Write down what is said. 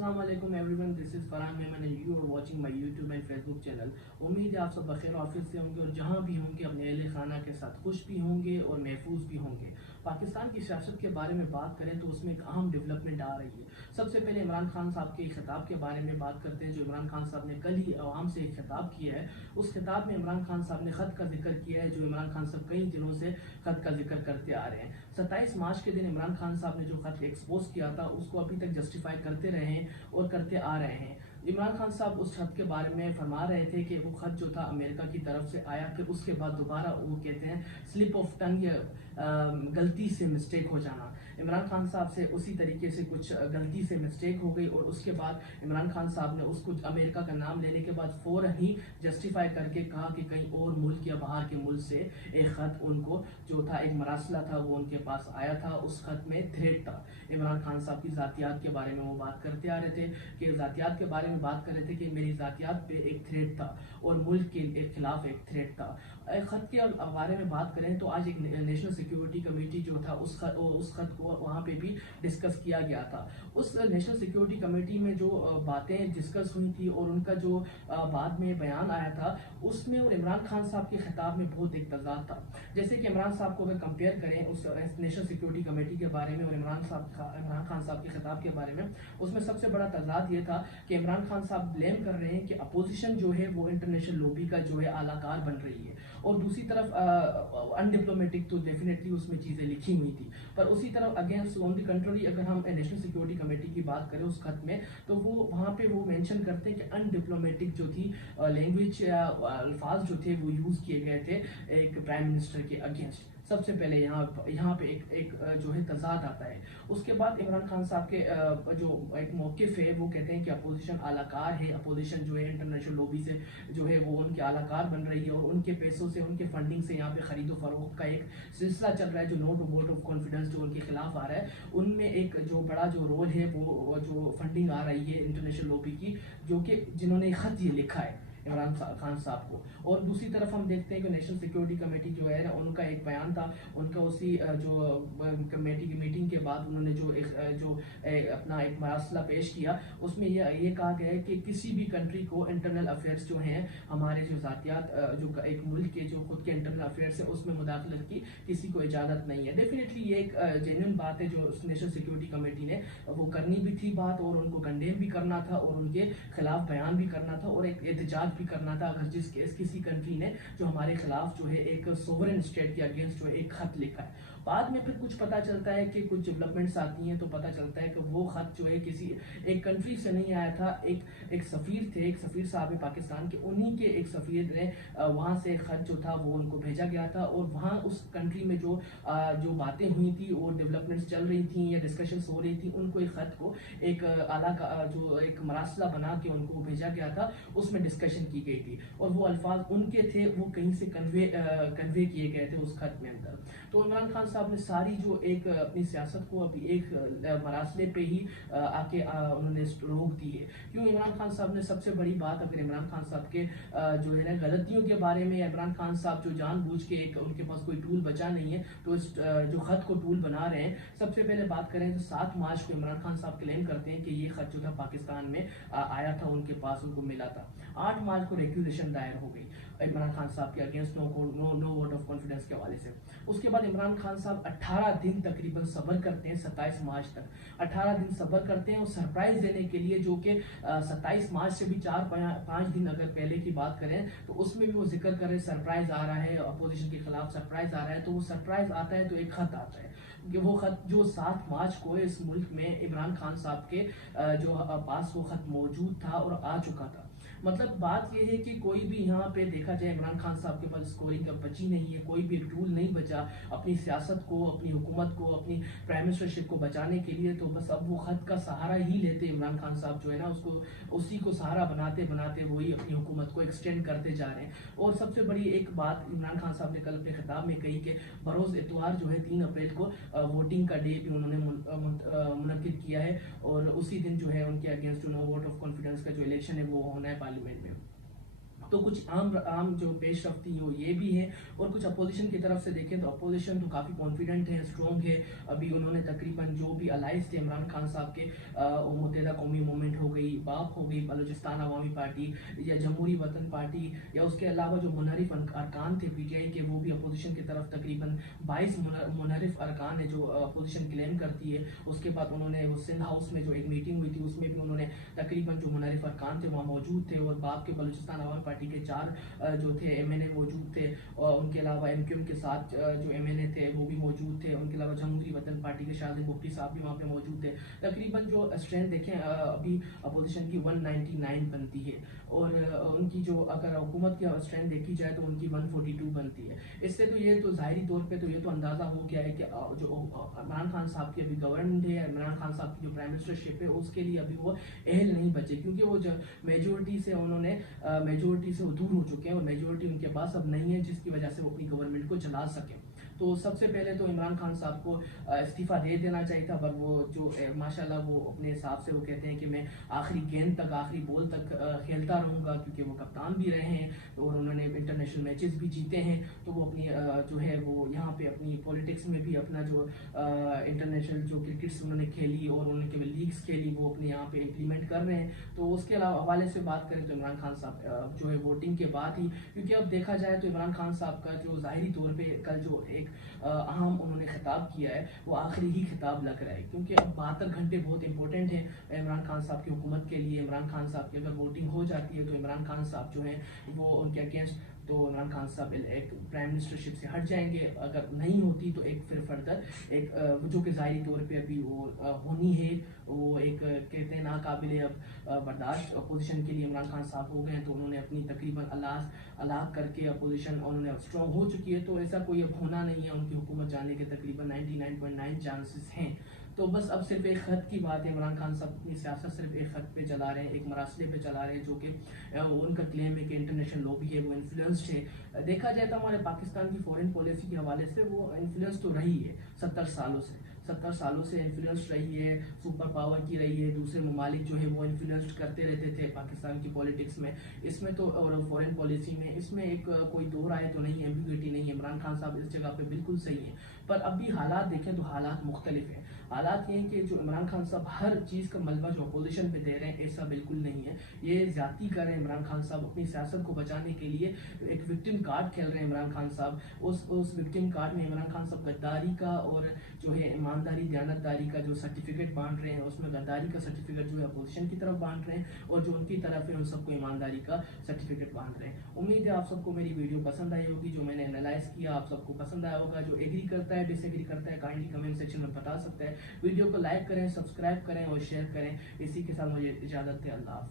अस्सलाम वालेकुम everyone, this is Farhan Memon and you are watching my YouTube and Facebook channel. उम्मीद है आप सब बखैर ऑफिस से होंगे और जहां भी होंगे अपने अहले खाना के साथ खुश भी होंगे और महफूज भी होंगे। पाकिस्तान की सियासत के बारे में बात करें तो उसमें एक अहम डेवलपमेंट आ रही है। सबसे पहले इमरान खान साहब के खिताब के बारे में बात करते हैं, जो इमरान खान साहब ने कल ही अवाम से एक खिताब किया है। उस खिताब में इमरान खान साहब ने ख़त का जिक्र किया है, जो इमरान खान साहब कई दिनों से ख़त का जिक्र करते आ रहे हैं। 27 मार्च के दिन इमरान खान साहब ने जो ख़त एक्सपोज किया था उसको अभी तक जस्टिफाई करते रहे हैं और करते आ रहे हैं। इमरान खान साहब उस खत के बारे में फरमा रहे थे कि वो खत जो था अमेरिका की तरफ से आया, फिर उसके बाद दोबारा वो कहते हैं स्लिप ऑफ टंग या गलती से मिस्टेक हो जाना। इमरान खान साहब से उसी तरीके से कुछ गलती से मिस्टेक हो गई और उसके बाद इमरान खान साहब ने उसको अमेरिका का नाम लेने के बाद फ़ौरन ही जस्टिफाई करके कहा कि कहीं और मुल्क या बाहर के मुल्क से एक ख़त उनको जो था, एक मरासला था वो उनके पास आया था। उस खत में थ्रेट था। इमरान खान साहब की ज़ातियात के बारे में वो बात करते आ रहे थे कि ज़ातियात के बारे में बात कर रहे थे कि मेरी ज़ातियात पे एक थ्रेट था और मुल्क के खिलाफ एक थ्रेट था। खत के बारे में बात करें तो आज एक नेशनल सिक्योरिटी कमेटी जो था उस खत को वहाँ पे भी डिस्कस किया गया था। उस नेशनल सिक्योरिटी कमेटी में जो बातें डिस्कस हुई थी और उनका जो बाद में बयान आया था उसमें और इमरान खान साहब के खिताब में बहुत एक तजाद था। जैसे कि इमरान साहब को अगर कंपेयर करें उस नेशनल सिक्योरिटी कमेटी के बारे में और इमरान खान साहब के खिताब के बारे में, उसमें सबसे बड़ा तजाद ये था कि इमरान खान साहब ब्लेम कर रहे हैं कि अपोजिशन जो है वो इंटरनेशनल लॉबी का जो है आलाकार बन रही है, और दूसरी तरफ अनडिप्लोमेटिक तो डेफिनेटली उसमें चीज़ें लिखी हुई थी। पर उसी तरफ अगेंस्ट ऑन द कंट्री अगर हम नेशनल सिक्योरिटी कमेटी की बात करें उस खत में, तो वो वहाँ पे वो मेंशन करते हैं कि अनडिप्लोमेटिक जो थी लैंग्वेज या अल्फाज जो थे वो यूज़ किए गए थे एक प्राइम मिनिस्टर के अगेंस्ट। सबसे पहले यहाँ पे एक जो है तजाद आता है। उसके बाद इमरान खान साहब के जो एक मौक़िफ़ है वो कहते हैं कि अपोजिशन आलाकार है, अपोजिशन जो है इंटरनेशनल लॉबी से जो है वो उनके आलाकार बन रही है और उनके पैसों से, उनके फंडिंग से यहाँ पे खरीदो फरोख्त का एक सिलसिला चल रहा है। जो वोट ऑफ कॉन्फिडेंस जो उनके खिलाफ आ रहा है, उनमें एक जो बड़ा जो रोल है वो जो फंडिंग आ रही है इंटरनेशनल लॉबी की, जो कि जिन्होंने खत ये लिखा है इमरान खान साहब को। और दूसरी तरफ हम देखते हैं कि नेशनल सिक्योरिटी कमेटी जो है ना, उनका एक बयान था उनका उसी जो कमेटी की मीटिंग के बाद उन्होंने जो अपना एक मसला पेश किया, उसमें ये कहा गया है कि किसी भी कंट्री को इंटरनल अफेयर्स जो हैं, हमारे जो ज़ातियात जो एक मुल्क के जो खुद के इंटरनल अफेयर्स है उसमें मुदाखलत की किसी को इजाज़त नहीं है। डेफिनेटली ये एक जेन्युइन बात है जो नेशनल सिक्योरिटी कमेटी ने वो करनी भी थी बात, और उनको कंडेम भी करना था और उनके खिलाफ बयान भी करना था और एक एहतजाज भी करना था अगर किसी कंट्री ने जो हमारे खिलाफ जो है एक सोवरेन स्टेट के अगेंस्ट जो है एक खत लिखा है। बाद में फिर कुछ पता चलता है कि कुछ डेवलपमेंट्स आती हैं तो पता चलता है कि वो खत जो है किसी एक कंट्री से नहीं आया था। एक सफ़ीर थे, एक सफ़ीर साहब है पाकिस्तान के, उन्हीं के एक सफ़ीर ने वहाँ से खत जो था वो उनको भेजा गया था और वहाँ उस कंट्री में जो बातें हुई थी और डेवलपमेंट्स चल रही थी या डिस्कशंस हो रही थी, उनको एक खत को एक आला का जो एक मरासला बना के उनको भेजा गया था, उसमें डिस्कशन की गई थी और वो अल्फाज उनके थे, वो कहीं से कन्वे किए गए थे उस खत में अंदर। तो इमरान खान साहब ने सारी जो एक अपनी सियासत को अभी एक मरासले पे ही आके उन्होंने रोक दी है। क्यों? इमरान खान साहब ने सबसे बड़ी बात, अगर इमरान खान साहब के जो है ना गलतियों के बारे में, इमरान खान साहब जो जानबूझ के एक उनके पास कोई टूल बचा नहीं है तो इस जो खत को टूल बना रहे हैं। सबसे पहले बात करें तो 7 मार्च को इमरान खान साहब क्लेम करते हैं कि ये खत जो था पाकिस्तान में आया था, उनके पास उनको मिला था। 8 मार्च को रिक्यूजेशन दायर हो गई इमरान खान साहब के against no vote of confidence के हवाले से। उसके बाद इमरान खान साहब 18 दिन तकरीबन सब्र करते हैं, 27 मार्च तक 18 दिन सब्र करते हैं और सरप्राइज देने के लिए, जो कि 27 मार्च से भी 4-5 दिन अगर पहले की बात करें तो उसमें भी वो जिक्र करें सरप्राइज आ रहा है, अपोजिशन के खिलाफ सरप्राइज आ रहा है। तो वो सरप्राइज आता है तो एक खत आता है कि वो खत जो 7 मार्च को इस मुल्क में इमरान खान साहब के जो पास वो खत मौजूद था और आ चुका था। मतलब बात यह है कि कोई भी यहाँ पे देखा जाए इमरान खान साहब के पास स्कोरिंग का बची नहीं है, कोई भी टूल नहीं बचा अपनी सियासत को, अपनी हुकूमत को, अपनी प्राइम मिनिस्टरशिप को बचाने के लिए। तो बस अब वो खत का सहारा ही लेते इमरान खान साहब जो है ना, उसको उसी को सहारा बनाते बनाते वही अपनी हुकूमत को एक्सटेंड करते जा रहे हैं। और सबसे बड़ी एक बात इमरान खान साहब ने कल अपने खिताब में कही कि बरोज़ इतवार जो है 3 अप्रैल को वोटिंग का डे भी उन्होंने मुनक्किद किया है और उसी दिन जो है उनके against no vote of confidence का जो इलेक्शन है वो होना है पार्लियामेंट में। तो कुछ आम जो पेशरफ्ती वो ये भी है। और कुछ अपोजिशन की तरफ से देखें तो अपोजिशन तो काफ़ी कॉन्फिडेंट है, स्ट्रॉन्ग है। अभी उन्होंने तकरीबन जो भी अलाइज थे इमरान खान साहब के, मुत्तहिदा कौमी मूवमेंट बाप हो गई बलूचिस्तान अवामी पार्टी या जमहूरी वतन पार्टी, या उसके अलावा जो मुनहरिफ अरकान थे पीटीआई के, वो भी अपोजिशन की तरफ तकरीबन 22 मुनहरिफ अरकान है जो अपोजिशन क्लेम करती है। उसके बाद उन्होंने वो सिंध हाउस में जो एक मीटिंग हुई थी उसमें भी उन्होंने तकरीबन जो मुनहरिफ अरकान थे वहाँ मौजूद थे, और बाप के बलूचिस्तान अवामी पार्टी के 4 जो थे एमएनए मौजूद थे, और उनके अलावा एमक्यूएम के 7 जो एमएनए थे वो भी मौजूद थे। उनके अलावा जमहूरी वतन पार्टी के शादी मुफ्ती साहब भी वहाँ पे मौजूद थे। तकरीबन जो स्ट्रेंथ देखें अभी अपोजिशन की 199 बनती है, और उनकी जो अगर हुकूमत की स्ट्रेंथ देखी जाए तो उनकी 142 बनती है। इससे तो ये तो ज़ाहिरी तौर पे तो ये तो अंदाज़ा हो गया है कि जो इमरान खान साहब की अभी गवर्नमेंट है, इमरान खान साहब की जो प्राइम मिनिस्टरशिप है उसके लिए अभी वो अहल नहीं बचे, क्योंकि वो जो मेजोरिटी से उन्होंने मेजोरिटी से वो दूर हो चुके हैं, और मेजोरिटी उनके पास अब नहीं है जिसकी वजह से वो अपनी गवर्नमेंट को चला सकें। तो सबसे पहले तो इमरान खान साहब को इस्तीफ़ा दे देना चाहिए था, पर वो जो माशाल्लाह वो अपने हिसाब से वो कहते हैं कि मैं आखिरी गेंद तक, आखिरी बॉल तक खेलता रहूँगा, क्योंकि वो कप्तान भी रहे हैं और उन्होंने इंटरनेशनल मैचेस भी जीते हैं। तो वो अपनी जो है वो यहाँ पे अपनी पॉलिटिक्स में भी अपना जो इंटरनेशनल जो क्रिकेट्स उन्होंने खेली और उन्होंने लीग्स खेली वो अपने यहाँ पे इम्प्लीमेंट कर रहे हैं। तो उसके अलावा हवाले से बात करें तो इमरान खान साहब जो है वोटिंग के बाद ही, क्योंकि अब देखा जाए तो इमरान खान साहब का जो ज़ाहिरी तौर पे कल जो एक अहम उन्होंने खिताब किया है वो आखिरी ही खिताब लग रहा है, क्योंकि अब 72 घंटे बहुत इंपॉर्टेंट है इमरान खान साहब की हुकूमत के लिए। इमरान खान साहब की अगर वोटिंग हो जाती है तो इमरान खान साहब जो है वो उनके अगेंस्ट, तो इमरान खान साहब एक प्राइम मिनिस्टरशिप से हट जाएंगे। अगर नहीं होती तो एक फिर फर्दर एक जो कि ज़ाहिरी तौर पे अभी वो होनी है, वो एक कहते हैं नाकाबिले अब बर्दाश्त अपोजिशन के लिए इमरान खान साहब हो गए हैं। तो उन्होंने अपनी तकरीबन अलाग करके अपोजिशन उन्होंने स्ट्रॉन्ग हो चुकी है, तो ऐसा कोई अब होना नहीं है, उनकी हुकूमत जाने के तकरीबन 99.9 चांसेस हैं। तो बस अब सिर्फ एक ख़त की बात है, इमरान खान साहब अपनी सियासत सिर्फ एक ख़त पे चला रहे हैं, एक मरासले पे चला रहे हैं, जो कि उनका क्लेम है कि इंटरनेशनल लॉबी है वो इन्फ्लुएंस्ड है। देखा जाए तो हमारे पाकिस्तान की फॉरेन पॉलिसी के हवाले से वो इन्फ्लुएंस तो रही है 70 सालों से इन्फ्लुएंस रही है, सुपर पावर की रही है, दूसरे ममालिक जो है वो इन्फ्लुएंस करते रहते थे पाकिस्तान की पॉलिटिक्स में, इसमें तो और फॉरेन पॉलिसी में, इसमें एक कोई दो राय तो नहीं है, एम्बिग्युइटी नहीं है। इमरान खान साहब इस जगह पे बिल्कुल सही है, पर अब भी हालात देखें तो हालात मुख्तलिफ हैं। हालात ये हैं कि जो इमरान खान साहब हर चीज़ का मलबा जो अपोजिशन पे दे रहे हैं ऐसा बिल्कुल नहीं है, ये ज़्यादती कर रहे हैं। इमरान खान साहब अपनी सियासत को बचाने के लिए एक विक्टिम कार्ड खेल रहे हैं इमरान खान साहब। उस विक्टिम कार्ड में इमरान खान साहब गद्दारी का और जो है ईमानदारी दयानतदारी का जो सर्टिफिकेट बांट रहे हैं, उसमें गद्दारी का सर्टिफिकेट जो है अपोजिशन की तरफ बांट रहे हैं, और जो उनकी तरफ है उन सबको ईमानदारी का सर्टिफिकेट बांट रहे हैं। उम्मीद है आप सबको मेरी वीडियो पसंद आई होगी, जो मैंने एनालाइज किया आप सबको पसंद आया होगा। जो एग्री करता है डिसएग्री करता है काइंडली कमेंट सेक्शन में बता सकता है। वीडियो को लाइक करें, सब्सक्राइब करें और शेयर करें। इसी के साथ मुझे इजाज़त है, अल्लाह हाफ़िज़।